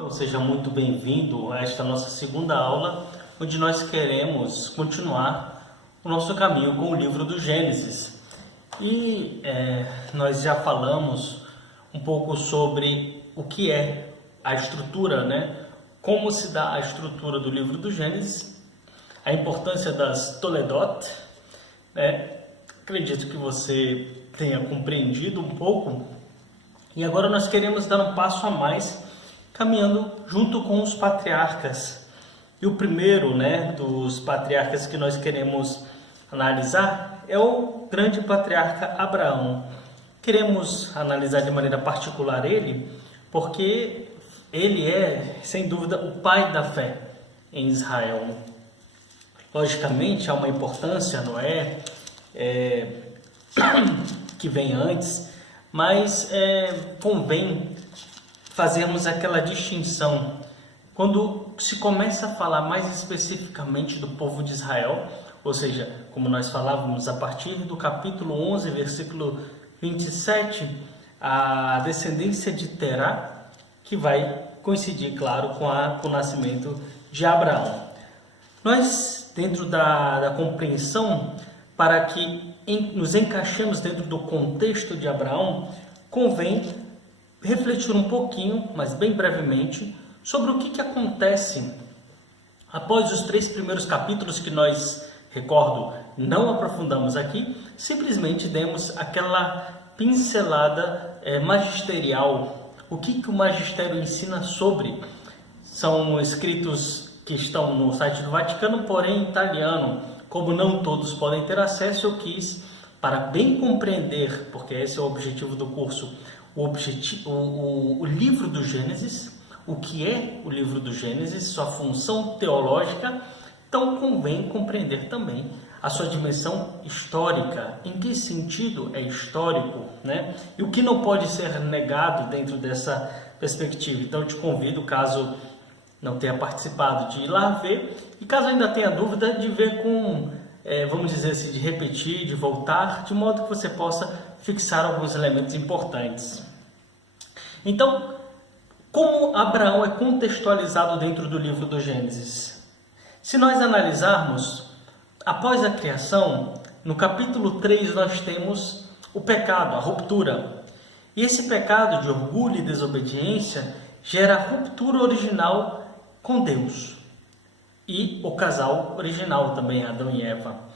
Então seja muito bem-vindo a esta nossa segunda aula, onde nós queremos continuar o nosso caminho com o livro do Gênesis. E nós já falamos um pouco sobre o que é a estrutura, né? Como se dá a estrutura do livro do Gênesis, a importância das Toledot, né? Acredito que você tenha compreendido um pouco. E agora nós queremos dar um passo a mais, caminhando junto com os patriarcas. E o primeiro, né, dos patriarcas que nós queremos analisar é o grande patriarca Abraão. Queremos analisar de maneira particular ele, porque ele é, sem dúvida, o pai da fé em Israel. Logicamente, há uma importância, Noé, que vem antes, mas convém fazermos aquela distinção. Quando se começa a falar mais especificamente do povo de Israel, ou seja, como nós falávamos a partir do capítulo 11, versículo 27, a descendência de Terá, que vai coincidir, claro, com o nascimento de Abraão. Nós, dentro da compreensão, para que nos encaixemos dentro do contexto de Abraão, convém refletir um pouquinho, mas bem brevemente, sobre o que acontece após os 3 primeiros capítulos que nós, recordo, não aprofundamos aqui, simplesmente demos aquela pincelada magisterial. O que o magistério ensina sobre? São escritos que estão no site do Vaticano, porém em italiano. Como não todos podem ter acesso, eu quis, para bem compreender, porque esse é o objetivo do curso, o livro do Gênesis, o que é o livro do Gênesis, sua função teológica, então convém compreender também a sua dimensão histórica. Em que sentido é histórico, né? E o que não pode ser negado dentro dessa perspectiva. Então eu te convido, caso não tenha participado, de ir lá ver, e caso ainda tenha dúvida, de ver com, vamos dizer assim, de repetir, de voltar, de modo que você possa fixar alguns elementos importantes. Então, como Abraão é contextualizado dentro do livro do Gênesis? Se nós analisarmos, após a criação, no capítulo 3 nós temos o pecado, a ruptura. E esse pecado de orgulho e desobediência gera a ruptura original com Deus e o casal original também, Adão e Eva.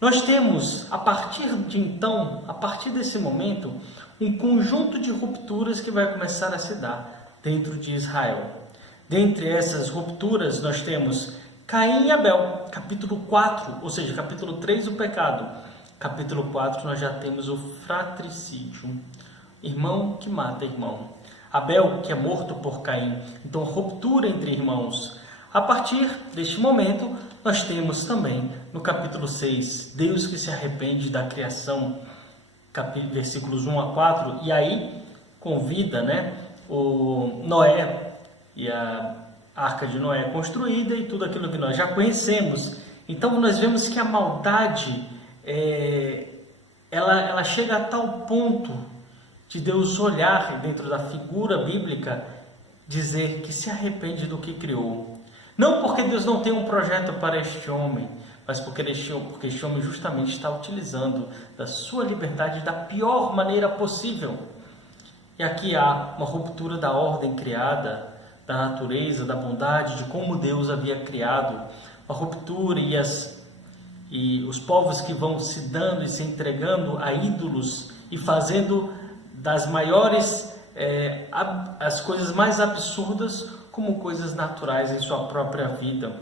Nós temos, a partir de então, a partir desse momento, um conjunto de rupturas que vai começar a se dar dentro de Israel. Dentre essas rupturas, nós temos Caim e Abel, capítulo 4, ou seja, capítulo 3, o pecado. Capítulo 4, nós já temos o fratricídio, irmão que mata irmão. Abel, que é morto por Caim. Então, ruptura entre irmãos. A partir deste momento, nós temos também, no capítulo 6, Deus que se arrepende da criação, versículos 1 a 4, e aí convida, né, o Noé e a arca de Noé construída e tudo aquilo que nós já conhecemos. Então, nós vemos que a maldade, ela chega a tal ponto de Deus olhar dentro da figura bíblica, dizer que se arrepende do que criou. Não porque Deus não tem um projeto para este homem, mas porque este homem justamente está utilizando da sua liberdade da pior maneira possível. E aqui há uma ruptura da ordem criada, da natureza, da bondade, de como Deus havia criado. Uma ruptura e os povos que vão se dando e se entregando a ídolos e fazendo das maiores, as coisas mais absurdas como coisas naturais em sua própria vida.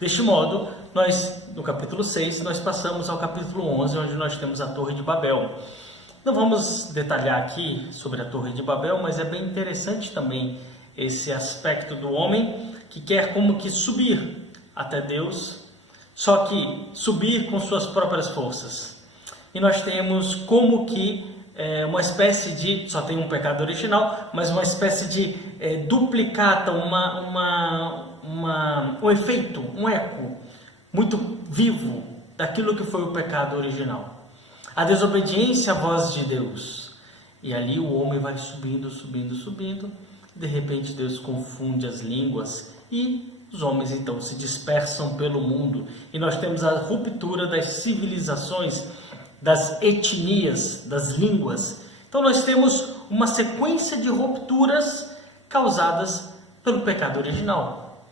Deste modo, nós, no capítulo 6, nós passamos ao capítulo 11, onde nós temos a Torre de Babel. Não vamos detalhar aqui sobre a Torre de Babel, mas é bem interessante também esse aspecto do homem que quer como que subir até Deus, só que subir com suas próprias forças. E nós temos como que uma espécie de, só tem um pecado original, mas uma espécie de duplicata, um efeito, um eco muito vivo daquilo que foi o pecado original. A desobediência à voz de Deus. E ali o homem vai subindo, subindo, subindo, De repente Deus confunde as línguas e os homens então se dispersam pelo mundo. E nós temos a ruptura das civilizações, das etnias, das línguas. Então nós temos uma sequência de rupturas causadas pelo pecado original.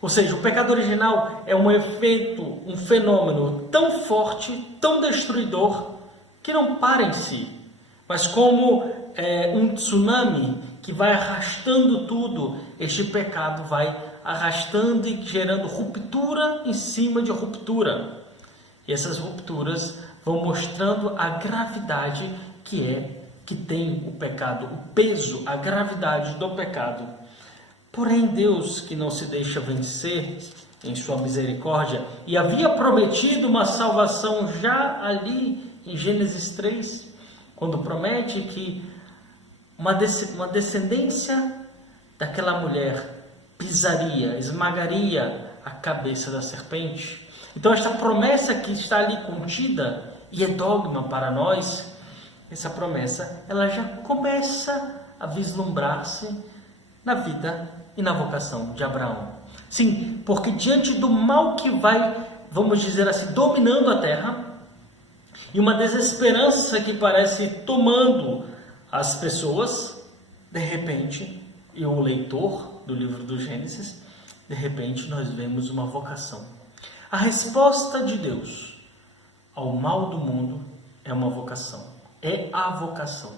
Ou seja, o pecado original é um efeito, um fenômeno tão forte, tão destruidor, que não para em si, mas como um tsunami que vai arrastando tudo, este pecado vai arrastando e gerando ruptura em cima de ruptura. E essas rupturas vão mostrando a gravidade que tem o pecado, o peso, a gravidade do pecado. Porém, Deus, que não se deixa vencer em sua misericórdia, e havia prometido uma salvação já ali em Gênesis 3, quando promete que uma descendência daquela mulher pisaria, esmagaria a cabeça da serpente. Então esta promessa que está ali contida e é dogma para nós, essa promessa ela já começa a vislumbrar-se na vida e na vocação de Abraão. Sim, porque diante do mal que vai, vamos dizer assim, dominando a terra, e uma desesperança que parece tomando as pessoas, de repente, e o leitor do livro do Gênesis, de repente nós vemos uma vocação. A resposta de Deus ao mal do mundo é uma vocação, é a vocação.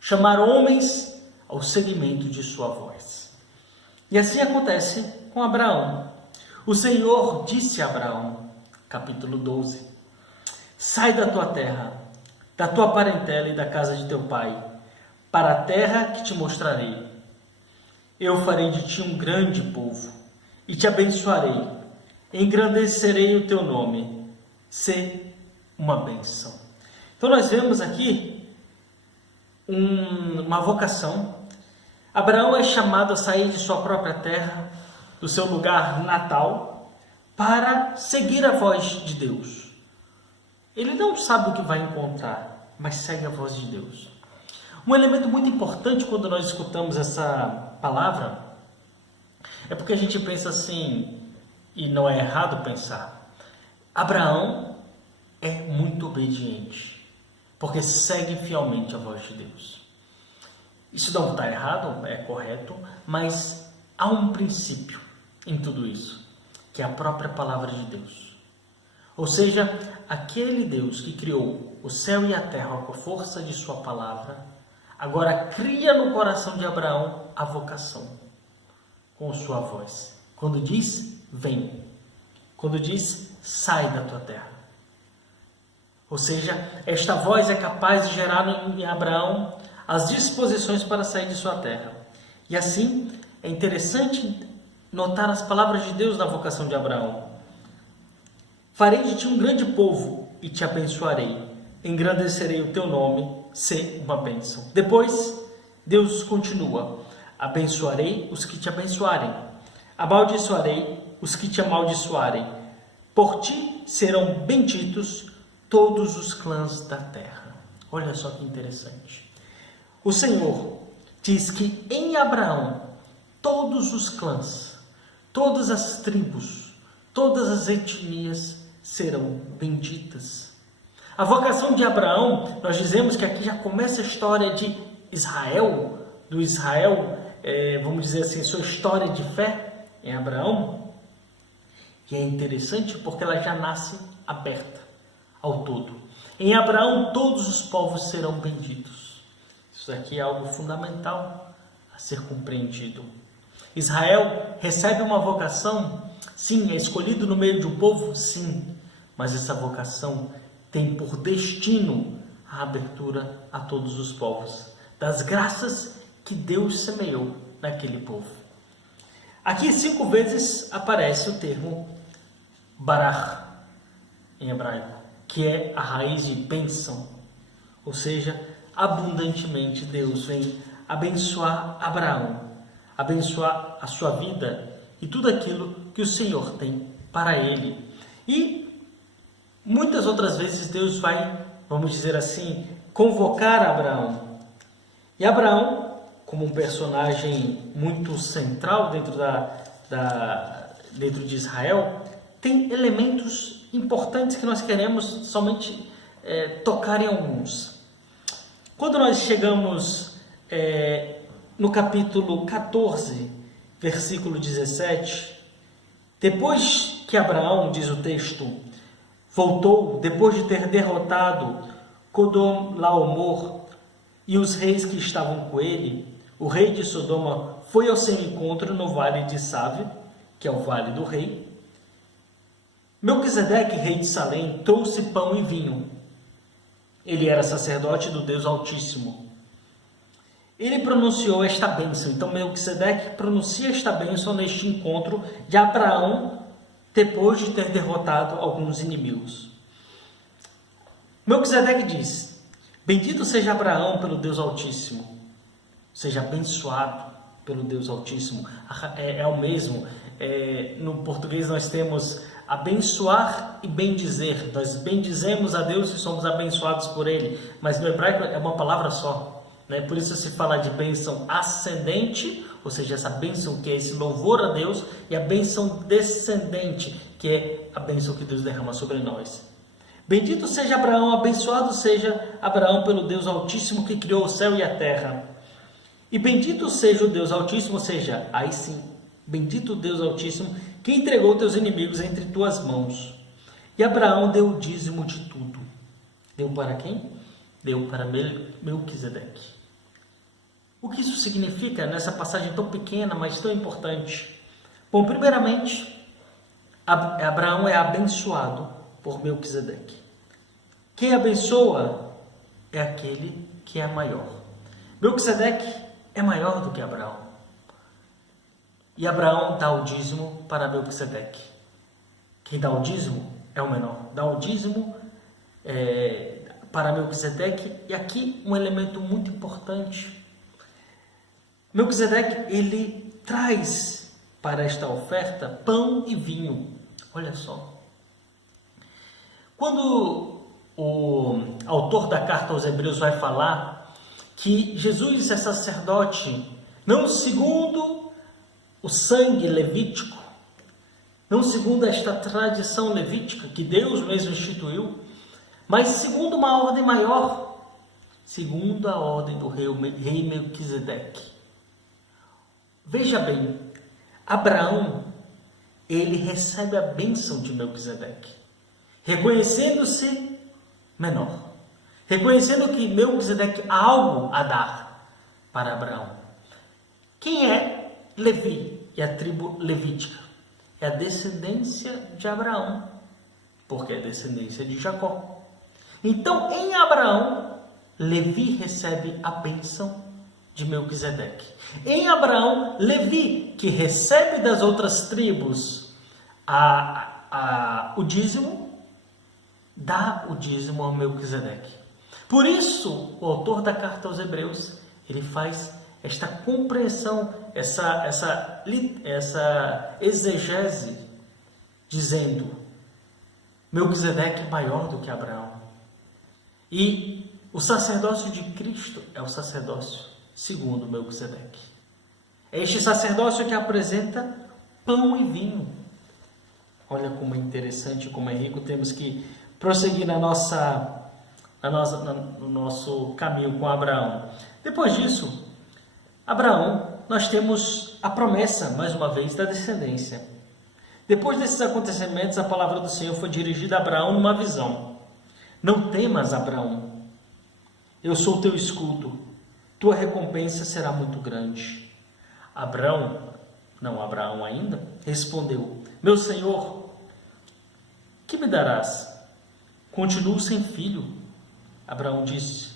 Chamar homens ao seguimento de sua voz. E assim acontece com Abraão. O Senhor disse a Abraão, capítulo 12, sai da tua terra, da tua parentela e da casa de teu pai, para a terra que te mostrarei. Eu farei de ti um grande povo, e te abençoarei, engrandecerei o teu nome, sê uma bênção. Então nós vemos aqui uma vocação. Abraão é chamado a sair de sua própria terra, do seu lugar natal, para seguir a voz de Deus. Ele não sabe o que vai encontrar, mas segue a voz de Deus. Um elemento muito importante quando nós escutamos essa palavra é porque a gente pensa assim, e não é errado pensar, Abraão é muito obediente, porque segue fielmente a voz de Deus. Isso não está errado, é correto, mas há um princípio em tudo isso, que é a própria palavra de Deus. Ou seja, aquele Deus que criou o céu e a terra com a força de sua palavra, agora cria no coração de Abraão a vocação, com sua voz. Quando diz, vem. Quando diz, sai da tua terra. Ou seja, esta voz é capaz de gerar em Abraão as disposições para sair de sua terra. E assim, é interessante notar as palavras de Deus na vocação de Abraão. Farei de ti um grande povo e te abençoarei. Engrandecerei o teu nome, sê uma bênção. Depois, Deus continua. Abençoarei os que te abençoarem. Amaldiçoarei os que te amaldiçoarem. Por ti serão benditos todos os clãs da terra. Olha só que interessante. O Senhor diz que em Abraão todos os clãs, todas as tribos, todas as etnias serão benditas. A vocação de Abraão, nós dizemos que aqui já começa a história de Israel, do Israel, vamos dizer assim, sua história de fé em Abraão. E é interessante porque ela já nasce aberta ao todo. Em Abraão todos os povos serão benditos. Isso aqui é algo fundamental a ser compreendido. Israel recebe uma vocação, sim, é escolhido no meio de um povo, sim, mas essa vocação tem por destino a abertura a todos os povos, das graças que Deus semeou naquele povo. Aqui 5 vezes aparece o termo barach em hebraico, que é a raiz de bênção, ou seja, abundantemente Deus vem abençoar Abraão, abençoar a sua vida e tudo aquilo que o Senhor tem para ele. E muitas outras vezes Deus vai, vamos dizer assim, convocar Abraão. E Abraão, como um personagem muito central dentro de Israel, tem elementos importantes que nós queremos somente tocar em alguns. Quando nós chegamos no capítulo 14, versículo 17, depois que Abraão, diz o texto, voltou, depois de ter derrotado Codorlaomer e os reis que estavam com ele, o rei de Sodoma foi ao seu encontro no vale de Save, que é o vale do rei. Melquisedeque, rei de Salém, trouxe pão e vinho. Ele era sacerdote do Deus Altíssimo. Ele pronunciou esta bênção. Então Melquisedeque pronuncia esta bênção neste encontro de Abraão, depois de ter derrotado alguns inimigos. Melquisedeque diz: bendito seja Abraão pelo Deus Altíssimo. Seja abençoado pelo Deus Altíssimo. É o mesmo. No português nós temos abençoar e bendizer. Nós bendizemos a Deus e somos abençoados por Ele. Mas no hebraico é uma palavra só, né? Por isso se fala de bênção ascendente, ou seja, essa bênção que é esse louvor a Deus, e a bênção descendente, que é a bênção que Deus derrama sobre nós. Bendito seja Abraão, abençoado seja Abraão pelo Deus Altíssimo que criou o céu e a terra. E bendito seja o Deus Altíssimo, ou seja, aí sim, bendito o Deus Altíssimo, que entregou teus inimigos entre tuas mãos. E Abraão deu o dízimo de tudo. Deu para quem? Deu para Melquisedeque. O que isso significa nessa passagem tão pequena, mas tão importante? Bom, primeiramente, Abraão é abençoado por Melquisedeque. Quem abençoa é aquele que é maior. Melquisedeque é maior do que Abraão. E Abraão dá o dízimo para Melquisedeque. Quem dá o dízimo é o menor. Dá o dízimo para Melquisedeque. E aqui um elemento muito importante. Melquisedeque, ele traz para esta oferta pão e vinho. Olha só. Quando o autor da carta aos Hebreus vai falar que Jesus é sacerdote, não segundo o sangue levítico, não segundo esta tradição levítica que Deus mesmo instituiu, mas segundo uma ordem maior, segundo a ordem do rei Melquisedeque. Veja bem, Abraão, ele recebe a bênção de Melquisedeque, reconhecendo-se menor, reconhecendo que Melquisedeque há algo a dar para Abraão. Quem é Levi e a tribo levítica? É a descendência de Abraão, porque é a descendência de Jacó. Então, em Abraão, Levi recebe a bênção de Melquisedeque. Em Abraão, Levi, que recebe das outras tribos o dízimo, dá o dízimo a Melquisedeque. Por isso, o autor da carta aos Hebreus, ele faz esta compreensão, essa exegese, dizendo: Melquisedeque é maior do que Abraão. E o sacerdócio de Cristo é o sacerdócio segundo Melquisedeque. É este sacerdócio que apresenta pão e vinho. Olha como é interessante, como é rico. Temos que prosseguir no nosso caminho com Abraão. Depois disso, Abraão, nós temos a promessa, mais uma vez, da descendência. Depois desses acontecimentos, a palavra do Senhor foi dirigida a Abraão numa visão. Não temas, Abraão, eu sou teu escudo, tua recompensa será muito grande. Abraão ainda, respondeu: meu Senhor, que me darás? Continuo sem filho. Abraão disse: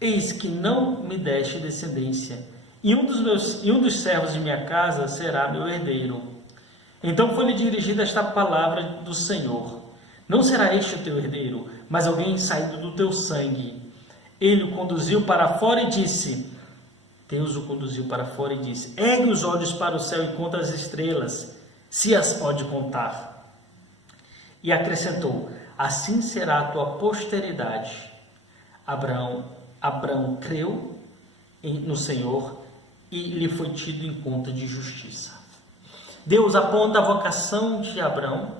eis que não me deste descendência, e um dos servos de minha casa será meu herdeiro. Então foi-lhe dirigida esta palavra do Senhor: não será este o teu herdeiro, mas alguém saído do teu sangue. Ele o conduziu para fora e disse, Deus o conduziu para fora e disse: ergue os olhos para o céu e conta as estrelas, se as pode contar. E acrescentou: assim será a tua posteridade. Abraão creu no Senhor e lhe foi tido em conta de justiça. Deus aponta a vocação de Abraão,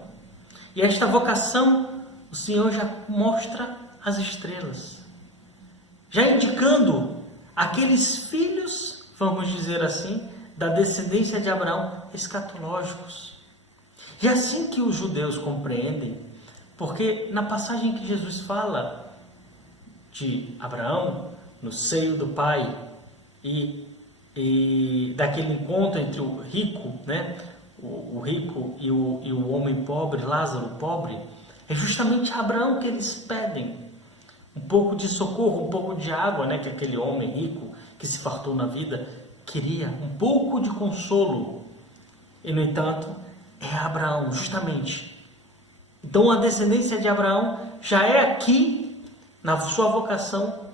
e esta vocação o Senhor já mostra as estrelas, já indicando aqueles filhos, vamos dizer assim, da descendência de Abraão, escatológicos. E é assim que os judeus compreendem, porque na passagem que Jesus fala de Abraão, no seio do pai, e daquele encontro entre o rico, né? O rico e o homem pobre, Lázaro pobre, é justamente a Abraão que eles pedem um pouco de socorro, um pouco de água, né? Que aquele homem rico que se fartou na vida queria, um pouco de consolo. E no entanto, é Abraão, justamente. Então a descendência de Abraão já é aqui, na sua vocação,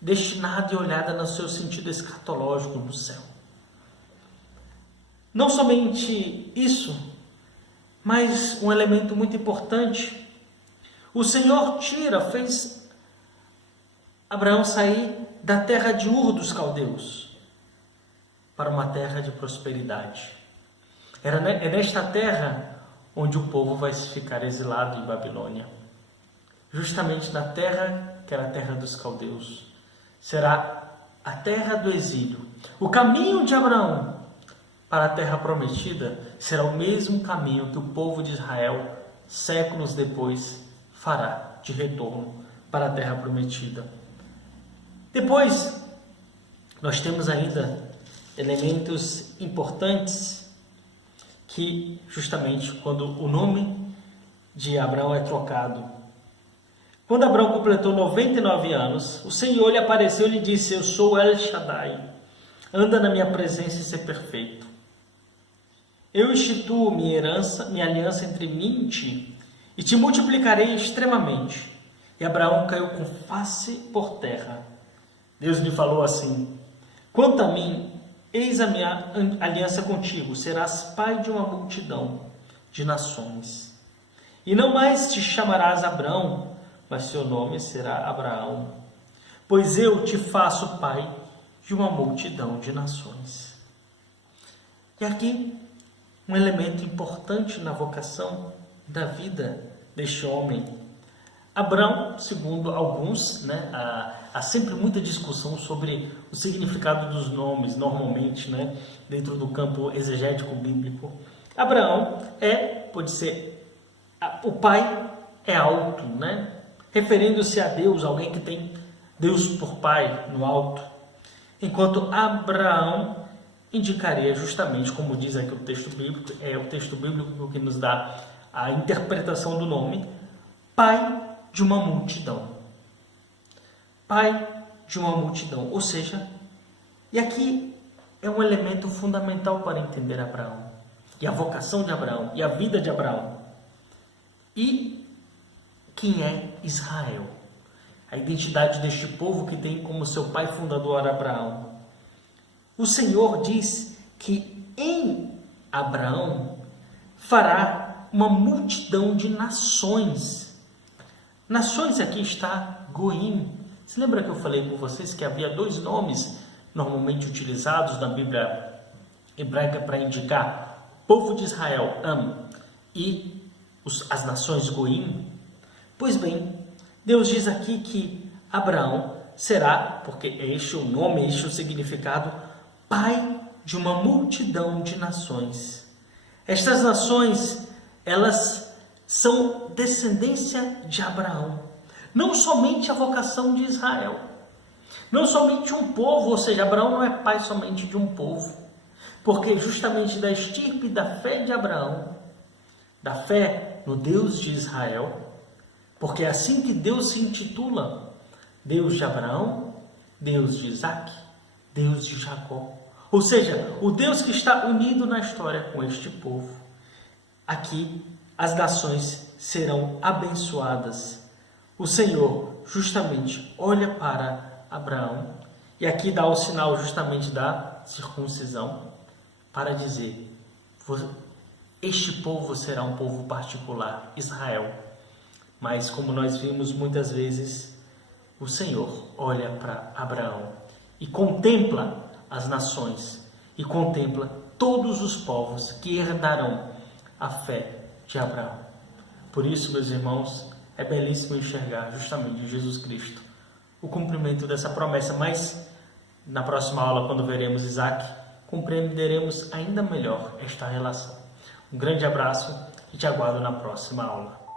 destinada e olhada no seu sentido escatológico no céu. Não somente isso, mas um elemento muito importante. O Senhor fez Abraão sair da terra de Ur dos caldeus para uma terra de prosperidade. É nesta terra onde o povo vai ficar exilado em Babilônia. Justamente na terra que era a terra dos caldeus. Será a terra do exílio. O caminho de Abraão para a terra prometida será o mesmo caminho que o povo de Israel, séculos depois, fará de retorno para a terra prometida. Depois, nós temos ainda elementos importantes que, justamente, quando o nome de Abraão é trocado. Quando Abraão completou 99 anos, o Senhor lhe apareceu e lhe disse: eu sou El Shaddai, anda na minha presença e ser perfeito. Eu instituo minha aliança entre mim e ti, e te multiplicarei extremamente. E Abraão caiu com face por terra. Deus lhe falou assim: quanto a mim, eis a minha aliança contigo, serás pai de uma multidão de nações. E não mais te chamarás Abrão, mas seu nome será Abraão, pois eu te faço pai de uma multidão de nações. E aqui, um elemento importante na vocação da vida deste homem. Abrão, segundo alguns, né, há sempre muita discussão sobre o significado dos nomes, normalmente, né, dentro do campo exegético bíblico. Abraão pode ser, o pai é alto, né, referindo-se a Deus, alguém que tem Deus por pai no alto. Enquanto Abraão indicaria justamente, como diz aqui o texto bíblico, é o texto bíblico que nos dá a interpretação do nome, pai de uma multidão. Pai de uma multidão, ou seja, e aqui é um elemento fundamental para entender Abraão, e a vocação de Abraão, e a vida de Abraão. E quem é Israel? A identidade deste povo que tem como seu pai fundador Abraão. O Senhor diz que em Abraão fará uma multidão de nações. Nações aqui está Goim. Você lembra que eu falei com vocês que havia dois nomes normalmente utilizados na Bíblia hebraica para indicar povo de Israel, Am, e as nações Goim? Pois bem, Deus diz aqui que Abraão será, porque este é o nome, este é o significado, pai de uma multidão de nações. Estas nações, elas são descendência de Abraão. Não somente a vocação de Israel. Não somente um povo, ou seja, Abraão não é pai somente de um povo. Porque justamente da estirpe da fé de Abraão, da fé no Deus de Israel, porque é assim que Deus se intitula: Deus de Abraão, Deus de Isaque, Deus de Jacó. Ou seja, o Deus que está unido na história com este povo. Aqui as nações serão abençoadas. O Senhor justamente olha para Abraão e aqui dá o sinal justamente da circuncisão para dizer: este povo será um povo particular, Israel. Mas como nós vimos muitas vezes, o Senhor olha para Abraão e contempla as nações e contempla todos os povos que herdarão a fé de Abraão. Por isso, meus irmãos, é belíssimo enxergar justamente em Jesus Cristo o cumprimento dessa promessa, mas na próxima aula, quando veremos Isaac, compreenderemos ainda melhor esta relação. Um grande abraço e te aguardo na próxima aula.